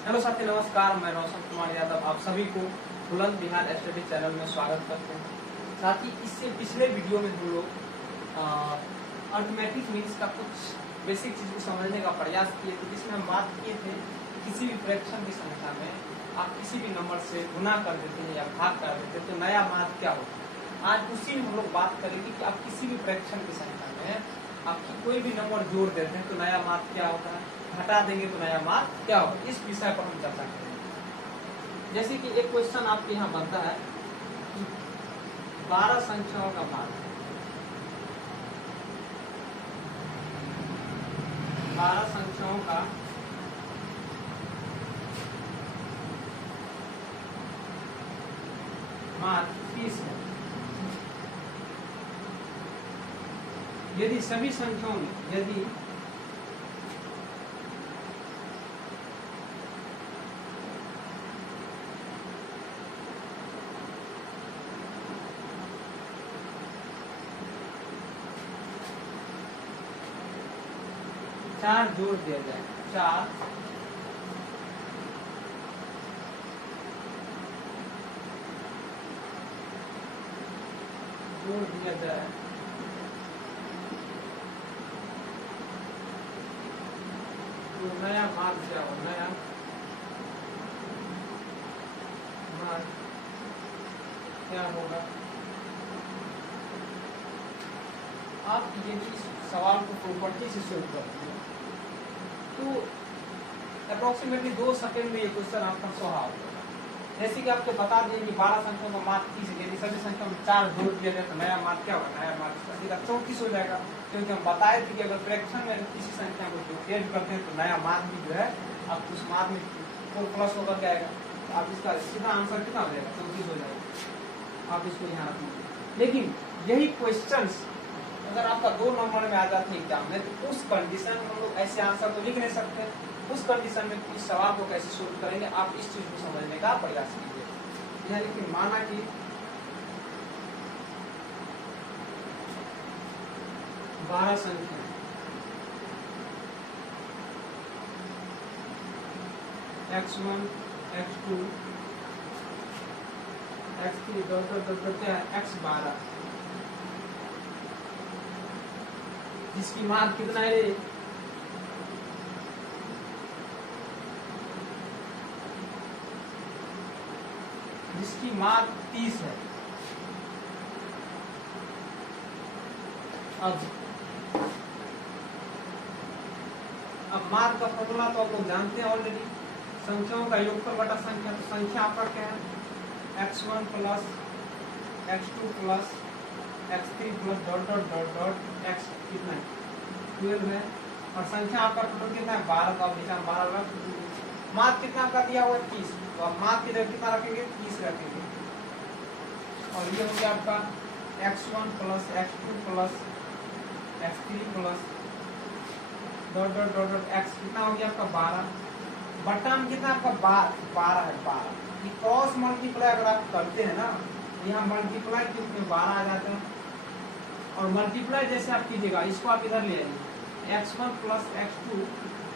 Hello साथी, नमस्कार। मैं रोशन कुमार यादव आप सभी को बुलंद बिहार स्टडी चैनल में स्वागत करते हैं। साथी, इससे पिछले वीडियो में हम लोग अर्थमेटिक मीन्स का कुछ बेसिक चीज को समझने का प्रयास किए थे, जिसमें हम बात किए थे किसी भी फ्रैक्शन की संख्या में आप किसी भी नंबर से गुना कर देते हैं या भाग कर देते हैं तो नया माध्य क्या होता है। आज उसी में हम लोग बात करेंगे कि आप किसी भी फ्रैक्शन की संख्या में आपकी कोई भी नंबर जोड़ देते हैं तो नया माध्य क्या होता है, हटा देंगे तो नया माध्य क्या होगा। इस विषय पर हम चर्चा करेंगे। जैसे कि एक क्वेश्चन आपके यहाँ बनता है कि 12 संख्याओं का माध्य, 12 संख्याओं का माध्य 30 है। यदि सभी संख्याओं में यदि चार जोड़ दिया जाए, 4 जोड़ दिया जाए तो नया माध्य क्या हो, नया माध्य क्या होगा। आप यदि इस सवाल को प्रॉपर्टी से सोल्व करते हैं तो अप्रोक्सीमेटली 2 सेकंड में ये क्वेश्चन आपका सॉल्व होगा। जैसे कि आपको बता दें कि 12 संख्याओं का माध्य 30 है, यदि सभी संख्या में 4 जोड़ दिया जाए तो नया माध्य क्या होगा, नया माध्य सीधा 34 हो जाएगा। क्योंकि हम बताए थे कि अगर फ्रैक्शन में किसी संख्या को ऐड करते हैं तो नया माध्य भी जो है आप उस माध्य में 4 प्लस होकर जाएगा। तो आप इसका सीधा आंसर कितना हो जाएगा, 34 हो जाएगा। आप इसको यहाँ रखिए। लेकिन यही क्वेश्चन अगर आपका 2 नंबर में आ जाते हैं एग्जाम में तो उस कंडीशन में हम लोग ऐसे आंसर तो लिख नहीं सकते। उस कंडीशन में इस सवाल को कैसे सोल्व करेंगे, आप इस चीज को समझने का प्रयास कीजिए। यहाँ लेकिन माना कि 12 संख्या x1 x2 x3 क्या है x12, जिसकी माध्य कितना है, जिसकी माध्य 30 है। अब माध्य का फॉर्मूला तो आप लोग जानते हैं ऑलरेडी, संख्याओं का योगफल बटा संख्या। तो संख्या आपका क्या है, x1 plus x2 plus x3 plus dot dot dot dot x कितना है 12 है। और संख्या आपका टोटल कितना है 12 का, नीचे 12 रख। माध्य कितना आपका दिया हुआ है 30, तो आप माध्य की जगह कितना रखेंगे 30 रखेंगे। और ये हो गया आपका x1 plus x2 plus x3 plus dot dot dot dot x कितना हो गया आपका 12 बटा में कितना आपका 12 है 12। ये क्रॉस मल्टीप्लाई अगर आप करते हैं ना, यहाँ मल्टीप्लाई के उसमें 12 आ जाते हैं। और मल्टीप्लाई जैसे आप कीजिएगा, इसको आप इधर ले आइए, x1 plus x2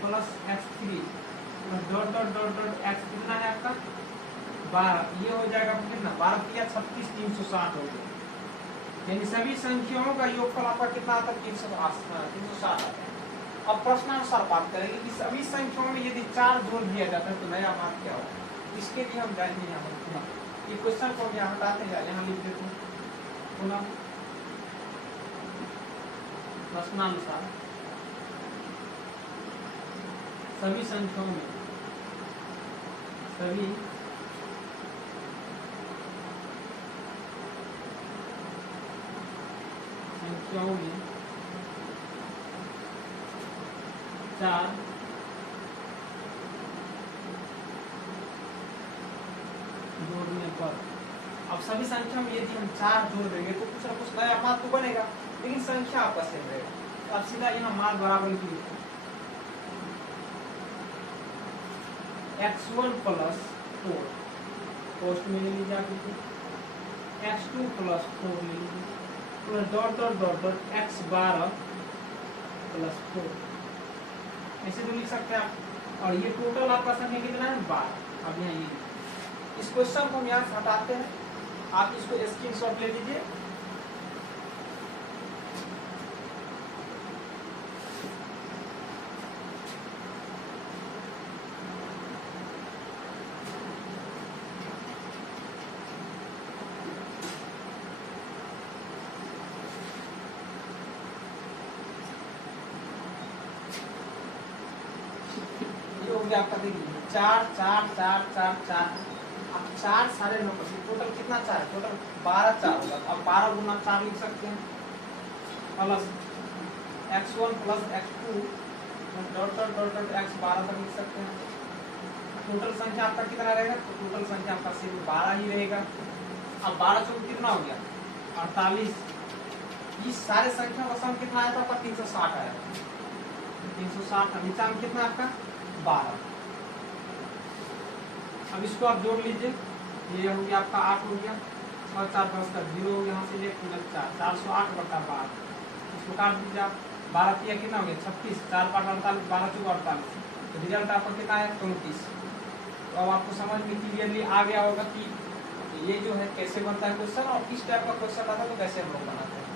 plus x3 dot dot dot dot x कितना है आपका 12। ये हो जाएगा कितना 12 या 36 360 हो गया। यानी सभी संख्याओं का योगफल आपका कितना आता है 360 आता है। अब प्रश्नानुसार बात करेंगे कि सभी संख्याओं में यदि 4 जोड़ दिया जाता है तो नया माध्य क्या होगा। इसके लिए हम जाएंगे यहाँ ये क्वेश्चन को हम यहाँ हटाते हैं, यहाँ लिख देते हैं पुनः प्रश्नानुसार सभी संख्याओं में चार जोड़ने पर, अब सभी संख्या में यदि हम 4 जोड़ देंगे तो कुछ ना कुछ नया माध्य तो बनेगा, लेकिन संख्या आपका सेम रहेगा। तो अब सीधा यहाँ माध्य बराबर लिखिए x1 प्लस 4 पोस्ट में ले लीजिए आप x2 प्लस 4 ले लीजिए plus dot dot dot dot x12 plus 4 ऐसे भी लिख सकते हैं आप। और ये टोटल आपका संख्या कितना है 12। अब यहाँ ये इस क्वेश्चन को हम यहाँ से हटाते हैं, आप इसको स्क्रीनशॉट ले लीजिए। आपका देखिए 4 4 4 4 4, अब 4 साढ़े 9 टोटल कितना 4 है, टोटल 12 4 होगा। अब 12 गुना 4 लिख सकते हैं, plus x1 plus x2 dot dot dot dot x 12 तक लिख सकते हैं। टोटल संख्या आपका कितना रहेगा, तो टोटल संख्या आपका सिर्फ 12 ही रहेगा। अब 12 चौक कितना हो गया 48। इस सारे संख्या का सम कितना आया था आपका 360 आया, 360। नीचा में कितना आपका 12। अब इसको आप जोड़ लीजिए, ये हो गया आपका 8 हो गया, और 4 10 का 0 हो गया, यहाँ से 408 बटा 12। इसको काट दीजिए आप, 12 किया कितना हो गया 36, 4 5 48, 12 चौक 48, तो रिजल्ट आपका कितना है 29। तो अब आपको समझ में क्लियरली आ गया होगा कि ये जो है कैसे बनता है क्वेश्चन, और किस टाइप का क्वेश्चन आता है तो कैसे हम लोग बनाते हैं।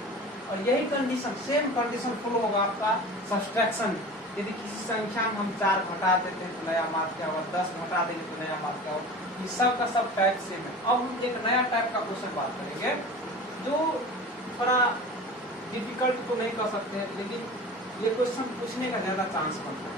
और यही कंडीशन, सेम कंडीशन फॉलो होगा आपका सब्सट्रैक्शन। यदि किसी संख्या में हम 4 घटा देते हैं तो नया मार्क क्या होगा, 10 घटा देंगे तो नया मार्क क्या होगा। ये सब का सब टाइप सेम है। अब हम एक नया टाइप का क्वेश्चन बात करेंगे जो थोड़ा डिफिकल्ट तो नहीं कर सकते हैं, लेकिन ये क्वेश्चन पूछने का ज्यादा चांस बनता है।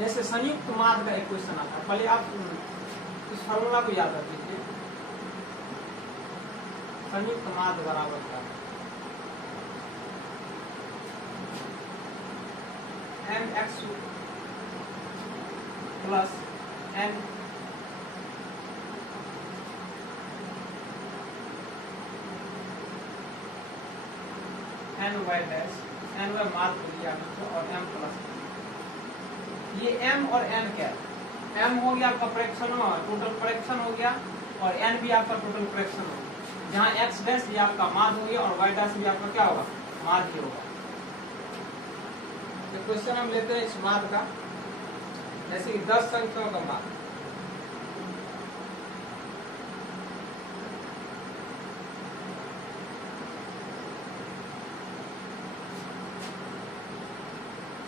जैसे संयुक्त माध्य का एक क्वेश्चन आता है, पहले आप इस फॉर्मूला को याद रख लीजिए। संयुक्त माध्य बराबर का mx plus n y dash, n y माध्य लिया और m प्लस। ये m और n क्या है, m हो गया आपका फ्रैक्शन, टोटल फ्रैक्शन हो गया, और n भी आपका टोटल फ्रैक्शन हो गया। जहाँ x डैश ये आपका माध्य हो गया और y डैश भी आपका क्या होगा माध्य होगा। तो क्वेश्चन हम लेते हैं इस माध्य का, जैसे कि 10 संख्याओं का माध्य।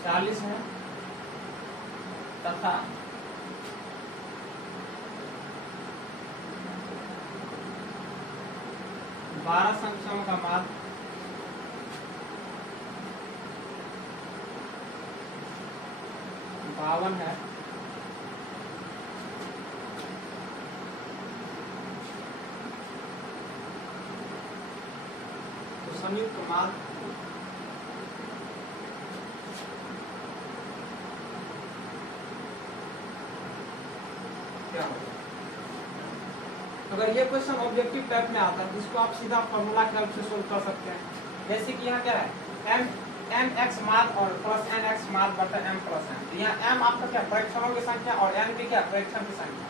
चालीस है तथा 12 संख्याओं का माध्य 52 है। तो संयुक्त माध्य क्या होगा। अगर ये क्वेश्चन ऑब्जेक्टिव टाइप में आता है तो इसको आप सीधा फॉर्मूला के हेल्प से सोल्व कर सकते हैं। जैसे कि यहाँ क्या है m x माध्य और प्लस n x माध्य बटा m प्लस n। तो यहाँ m आपका क्या फ्रैक्शनों की संख्या और n भी क्या फ्रैक्शन की संख्या।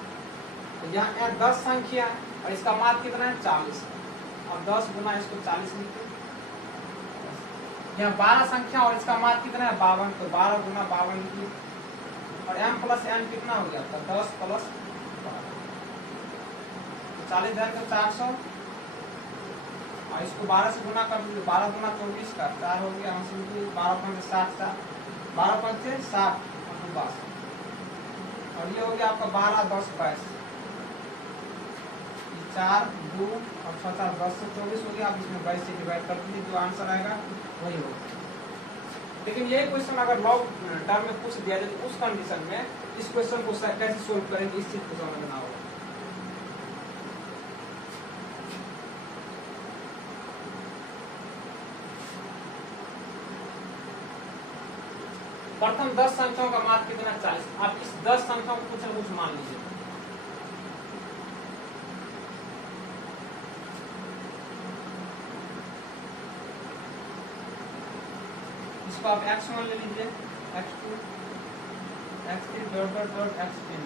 तो यहाँ 10 संख्या है और इसका माध्य कितना है 40। और 10 गुना इसको 40 लिखते। यहाँ 12 संख्या और इसका माध्य कितना है 52, तो 12 गुना 52 लिखिए। और m प्लस n कितना हो गया, तो 10 प्लस 40 धन का 400, और इसको 12 से गुना कर दीजिए। 12 गुना 24 का 4 हो गया, 12 पंचे 60, 12 पंचे 60 बस। और ये हो गया आपका 12 10 22, 4 2 और 6 4 10 से 24 हो गया। आप इसमें 22 से डिवाइड कर दीजिए, जो आंसर आएगा वही होगा। लेकिन ये क्वेश्चन अगर लॉग टर्म में पूछ दिया जाए तो उस कंडीशन में इस क्वेश्चन को कैसे सोल्व करेंगे, इस चीज को समझना होगा। प्रथम 10 संख्याओं का माध्य कितना 40। आप इस 10 संख्याओं को कुछ न कुछ मान लीजिए। इसको आप x1 ले लीजिए, x2, x3 dot dot dot x10।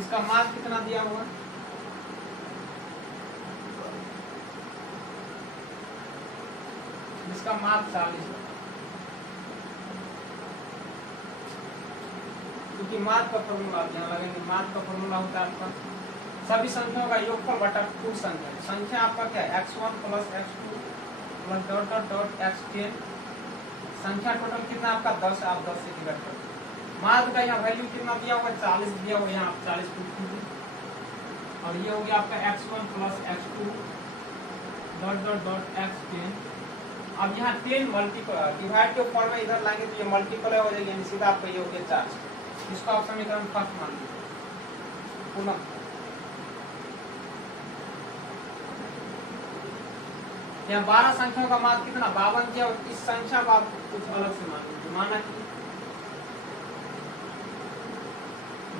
इसका मार्क कितना दिया हुआ, इसका मार्क 40 है, क्योंकि मार्क का फॉर्मूला आप यहाँ लगेंगे। मार्क का फॉर्मूला होता है आपका सभी संख्याओं का योगफल बटा कुल संख्या। संख्या आपका क्या है, x1 plus x2 plus dot dot dot x10। संख्या टोटल कितना आपका 10 है, आप 10 से डिवाइड कर दीजिए। मार्क का यहाँ वैल्यू कितना दिया हुआ है, 40 दिया हुआ है, यहाँ आप 40 पुट कीजिए। और ये हो गया आपका x1 plus x2 dot dot dot x10। अब यहाँ 10 मल्टीपल डिवाइड के ऊपर में इधर लाएंगे तो ये मल्टीपल हो जाएगी, यानी सीधा आपका ये हो गया 4। इसको आप समीकरण फर्स्ट मान लीजिए पुनः। यहाँ 12 संख्याओं का मान कितना 52 किया, और इस संख्या को आप कुछ अलग से मान लीजिए। माना कि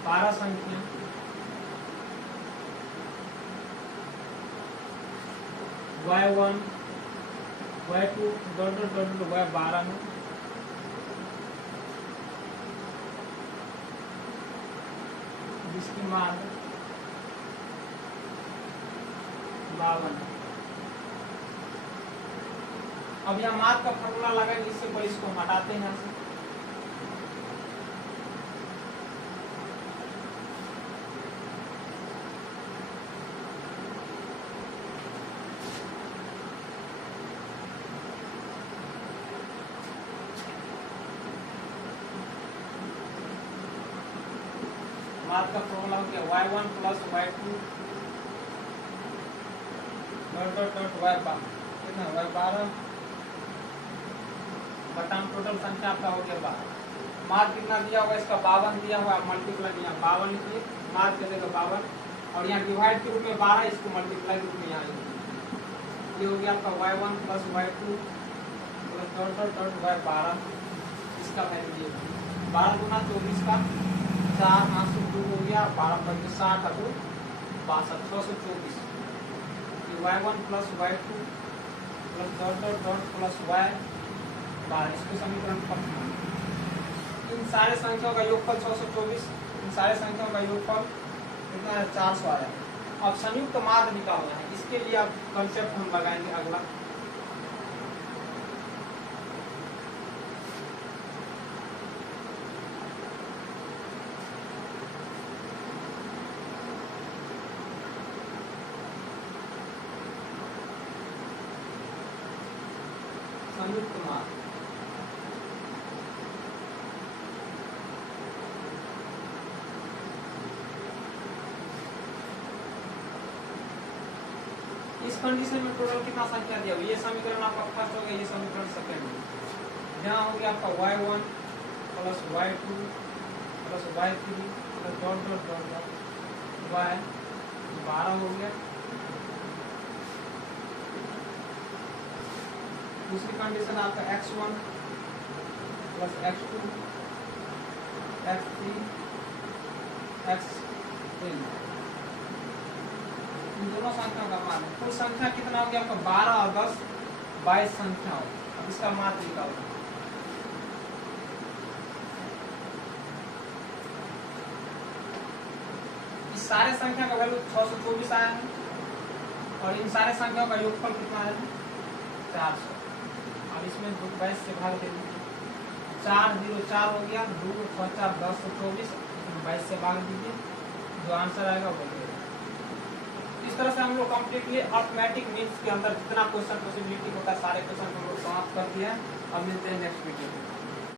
12 संख्या y1 y2 dot dot dot y12 है, जिसकी मान 52 है। अब यहाँ मार्क का फॉर्मूला लगाएंगे, इससे कोई इसको हटाते हैं यहाँ से। मार्क का फॉर्मूला हो गया y1 plus y2 dot dot dot y12 कितना y12 बटाम टोटल संख्या आपका हो गया 12। मार्क कितना दिया हुआ, इसका 52 दिया हुआ, मल्टीप्लाई यहाँ 52 लिखिए, मार्क कर देगा 52, और यहाँ डिवाइड के रूप में 12, इसको मल्टीप्लाई के रूप में यहाँ ये हो गया आपका y1 plus y2 plus dot dot dot y12। इसका वैल्यू ये 12 गुना 24 का 4 5 2 हो गया, 12 5 60 और 62 624। y1 plus y2 plus dot dot dot plus y12, इसको समीकरण फर्स्ट मान। इन सारे संख्याओं का योगफल 624, इन सारे संख्याओं का योगफल कितना है 400 आया। अब संयुक्त माध्य निकालना है, इसके लिए अब कंसेप्ट हम लगाएंगे अगला। संयुक्त माध्य इस कंडीशन में टोटल कितना संख्या दिया हुआ, ये समीकरण आपका फर्स्ट हो गया, ये समीकरण सेकंड है। यहाँ हो गया आपका y1 plus y2 plus y3 plus dot dot dot dot y12 हो गया। दूसरी कंडीशन आपका x1 plus x2 x3 x10, इन दोनों संख्याओं का मान है। कुल संख्या कितना हो गया आपका 12 और 10 22 संख्या हो। अब इसका मान निकालना, इस सारे संख्या का वैल्यू 624 आया है, और इन सारे संख्याओं का योगफल कितना है 400। अब इसमें 22 से भाग दे दीजिए, 4 0 4 हो गया, 2 6 4 10 24, 22 से भाग दीजिए, जो आंसर आएगा वो बोलिएगा। इस तरह से हम लोग कम्प्लीटली अर्थमेटिक मीन्स के अंदर जितना क्वेश्चन पॉसिबिलिटी होता है सारे क्वेश्चन हम लोग समाप्त कर दिए हैं। अब मिलते हैं नेक्स्ट वीडियो में।